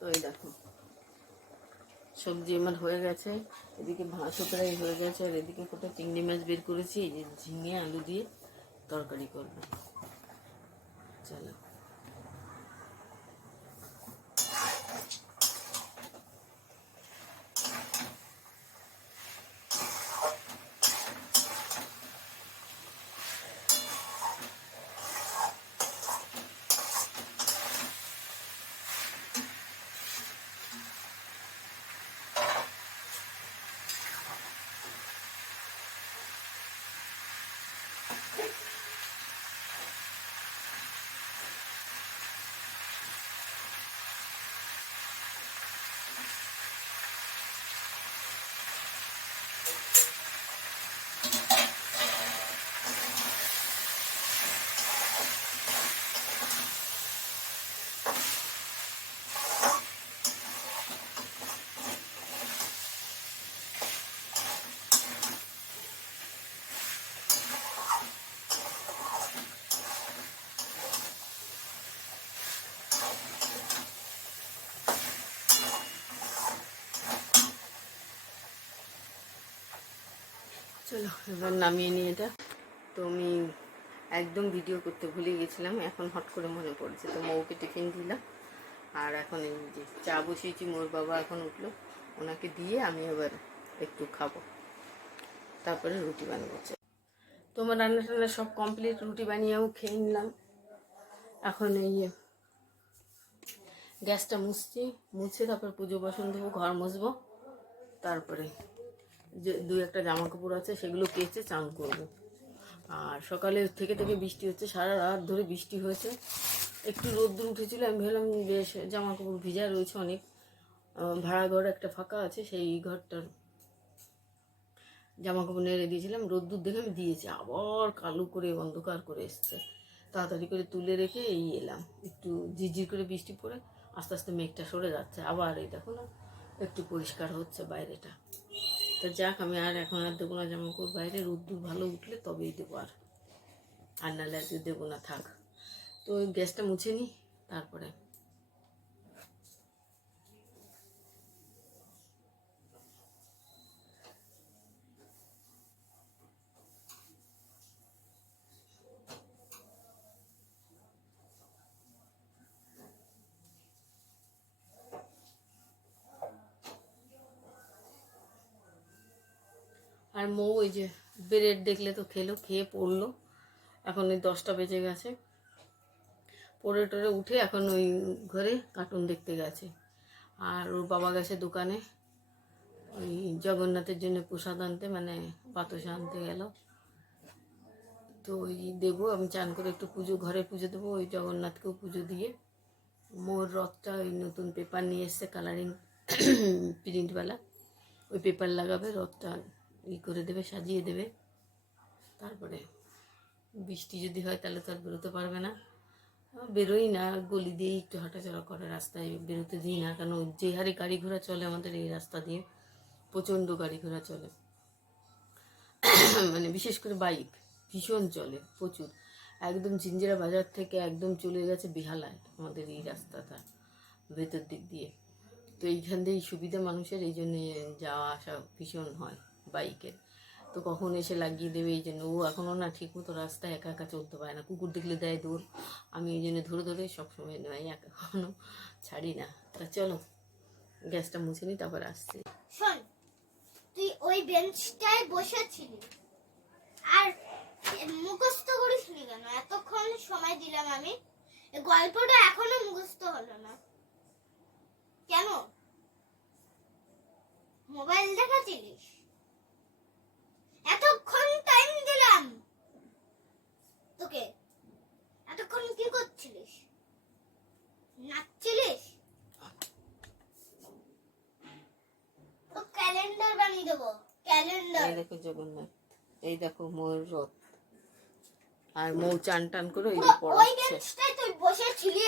তো এই দেখো সবজি আমার হয়ে গেছে, এদিকে ভাত প্রায় হয়ে গেছে, আর এদিকে কত চিংড়ি মাছ বের করেছি, এই যে ঝিঙে আলু দিয়ে তরকারি করবো। চলো চলো এবার নামিয়ে নিই এটা। তো আমি একদম ভিডিও করতে ভুলে গেছিলাম, এখন হট করে মনে পড়ছে। তো মৌকে টিফিন দিলাম, আর এখন এই যে চা বসিয়েছি, মোর বাবা এখন উঠলো, ওনাকে দিয়ে আমি আবার একটু খাবো, তারপরে রুটি বানাবো। তোমার রান্না টান্না সব কমপ্লিট, রুটি বানিয়েও খেয়ে নিলাম। এখন এই গ্যাসটা মুছে তারপর পুজো বাসন দেবো, ঘর মুছবো, তারপরে যে দুই একটা জামা কাপড় আছে সেগুলো কেচে চান করবো। আর সকালে থেকে বৃষ্টি হচ্ছে, সারা রাত ধরে বৃষ্টি হয়েছে, একটু রোদ্দুর উঠেছিল, আমি ভাবলাম বেশ জামা কাপড় ভিজা রয়েছে অনেক। ভাড়া ঘর একটা ফাঁকা আছে, সেই ঘরটার জামা কাপড় নেড়ে দিয়েছিলাম, রোদ্দুর দেখে আমি দিয়েছি, আবার কালো করে অন্ধকার করে এসছে। তাড়াতাড়ি করে তুলে রেখে এই এলাম, একটু ঝিরঝির করে বৃষ্টি পড়ে আস্তে আস্তে মেঘটা সরে যাচ্ছে, আবার এই দেখো না একটু পরিষ্কার হচ্ছে বাইরেটা। তো যাক, আমি আর এখন আর দেবো না জামা কাপড় বাইরে, রোদ্দুর ভালো উঠলে তবেই দেবো, আর নাহলে আজকে দেবো না, থাক। তো ওই গ্যাসটা মুছে নিই তারপরে। আর মৌ ওই যে ব্রেড দেখলে তো খেলো, খেয়ে পড়লো, এখন ওই 10টা বেজে গেছে, পড়ে টরে উঠে এখন ওই ঘরে কার্টুন দেখতে গেছে। আর ওর বাবা গেছে দোকানে ওই জগন্নাথের জন্য প্রসাদ আনতে, মানে বাতাসা আনতে গেল। তো ওই দেবো, আমি চান করে একটু ঘরে পুজো দেবো, ওই জগন্নাথকেও পুজো দিয়ে। মোর রথটা ওই নতুন পেপার নিয়ে এসছে, কালারিং প্রিন্টওয়ালা, ওই পেপার লাগাবে, রথটা করে দেবে, সাজিয়ে দেবে। তারপরে বৃষ্টি যদি হয় তাহলে তো আর বেরোতে পারবে না, বেরোই না, গলি দিয়েই একটু হাঁটাচলা করে, রাস্তায় বেরোতে দিই না, কারণ যে হারে গাড়ি ঘোড়া চলে আমাদের এই রাস্তা দিয়ে, প্রচণ্ড গাড়ি ঘোড়া চলে, মানে বিশেষ করে বাইক ভীষণ চলে প্রচুর। একদম জিঞ্জিরা বাজার থেকে একদম চলে গেছে বেহালায় আমাদের এই রাস্তাটা, ভেতর দিক দিয়ে। তো এইখান দিয়েই সুবিধা মানুষের, এই জন্যে যাওয়া আসা ভীষণ হয় বাইকের। তো কখন এসে লাগিয়ে দেবে, এই জন্য ও এখনও না ঠিক মতো রাস্তায় একা একা চলতে পারে না, কুকুর দেখলে দেয় দৌড়, আমি এই জন্য ধরে ধরে সবসময় নেই, এখনও ছাড়ি না। তা চলো গ্যাসটা মুছে নিই, তারপর আসছি। শোন, তুই ওই বেঞ্চটায় বসেছিলি আর মুখস্থ করিসনি কেন? এতক্ষণ সময় দিলাম আমি, এই গল্পটা এখনো মুখস্থ হলো না কেন? মোবাইল দেখাচ্ছিলিস, এতক্ষণ টাইম দিলাম তোকে, এতক্ষণ কি করছিলিস? নাচছিলিস? তো ক্যালেন্ডার বানিয়ে দেবো, ক্যালেন্ডার। এই দেখো জগন্নাথ, এই দেখো ময়ূর রথ, আর মৌ চান টান করে ওই যে পড়াচ্ছে,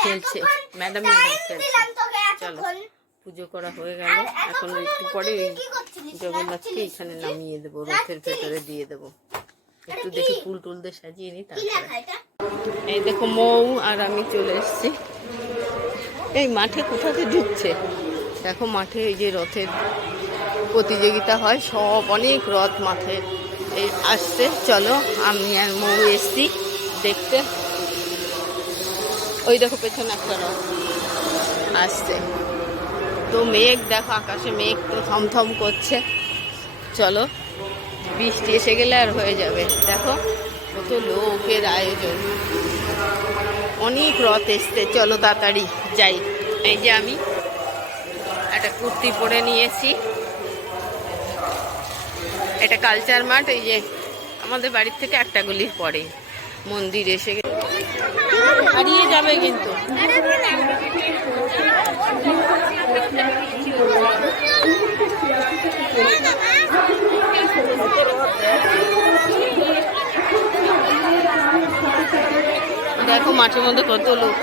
খেলছে, ম্যাডাম খেলছে। চলো পুজো করা হয়ে গেল, এখন একটু পরে ওই জগন্নাথকে এখানে নামিয়ে দেবো, রথের ভেতরে দিয়ে দেবো, একটু দেখে ফুল টুল দিয়ে সাজিয়ে নিই। তারপরে এই দেখো মৌ আর আমি চলে এসেছি, এই মাঠে কোথাতে ঢুকছে দেখো, মাঠে এই যে রথের প্রতিযোগিতা হয়, সব অনেক রথ মাঠে এই আসছে। চলো, আমি আর মৌ এসছি দেখতে। ওই দেখো পেছনে একটা রথ আসছে। তো মেঘ দেখো, আকাশে মেঘ তো থমথম করছে। চলো, বৃষ্টি এসে গেলে আর হয়ে যাবে। দেখো কত লোকের আয়োজন, অনেক রথ এসছে। চলো তাড়াতাড়ি যাই। এই যে আমি একটা কুর্তি পরে নিয়েছি। এটা কালচার মাঠ, এই যে আমাদের বাড়ির থেকে একটা গলির পরে মন্দির এসে গেছে। হারিয়ে যাবে কিন্তু। দেখো মাঠের মধ্যে কত লোক।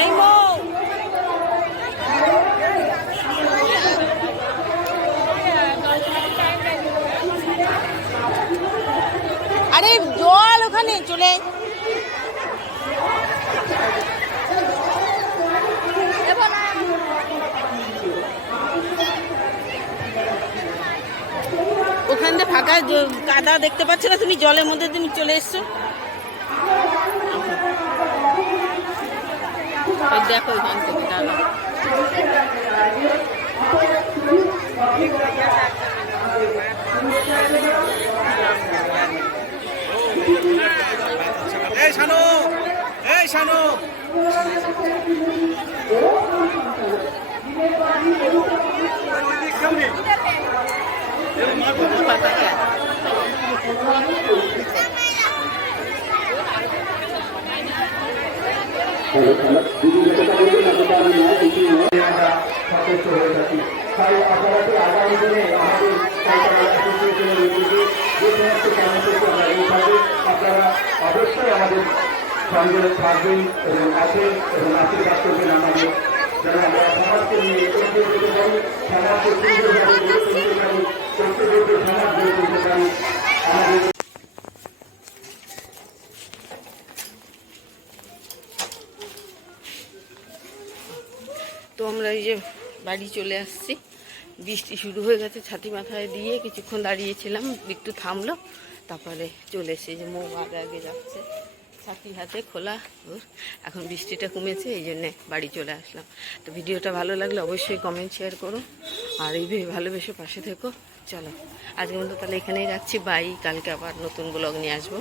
এই মৌ, আরে জল ওখানে চলে। ওখান থেকে ফাঁকা কাদা দেখতে পাচ্ছ না তুমি, জলের মধ্যে তুমি চলে এসছো। দেখো এখান থেকে দাঁড়া। এই শানু, এই শানু। তাই আশাবাদী আগামী দিনে আমাদের অ্যাসোসিয়েশনের উদ্যোগে যে সমস্ত কর্মসূচি আমরা নিয়ে থাকি, আপনারা অবশ্যই আমাদের সঙ্গে থাকবেন এবং আছেন এবং আশীর্বাদ করবেন আমাদের, যেন আমরা সমাজকে নিয়ে এগিয়ে যেতে পারি, সমাজকে সুন্দরভাবে গড়ে তুলতে পারি, প্রত্যেককে সমাজ গড়ে তুলতে পারি। আমাদের তো আমরা এই যে বাড়ি চলে আসছি, বৃষ্টি শুরু হয়ে গেছে। ছাতি মাথায় দিয়ে কিছুক্ষণ দাঁড়িয়েছিলাম, একটু থামলো, তারপরে চলে এসে যে মৌ আগে আগে যাচ্ছে ছাতি হাতে খোলা। এখন বৃষ্টিটা কমেছে, এই জন্যে বাড়ি চলে আসলাম। তো ভিডিওটা ভালো লাগলে অবশ্যই কমেন্ট শেয়ার করো, আর এইভাবে ভালোবেসে পাশে থেকো। চলো আজকের মতো তাহলে এখানেই রাখছি, বাই। কালকে আবার নতুন ব্লগ নিয়ে আসবো।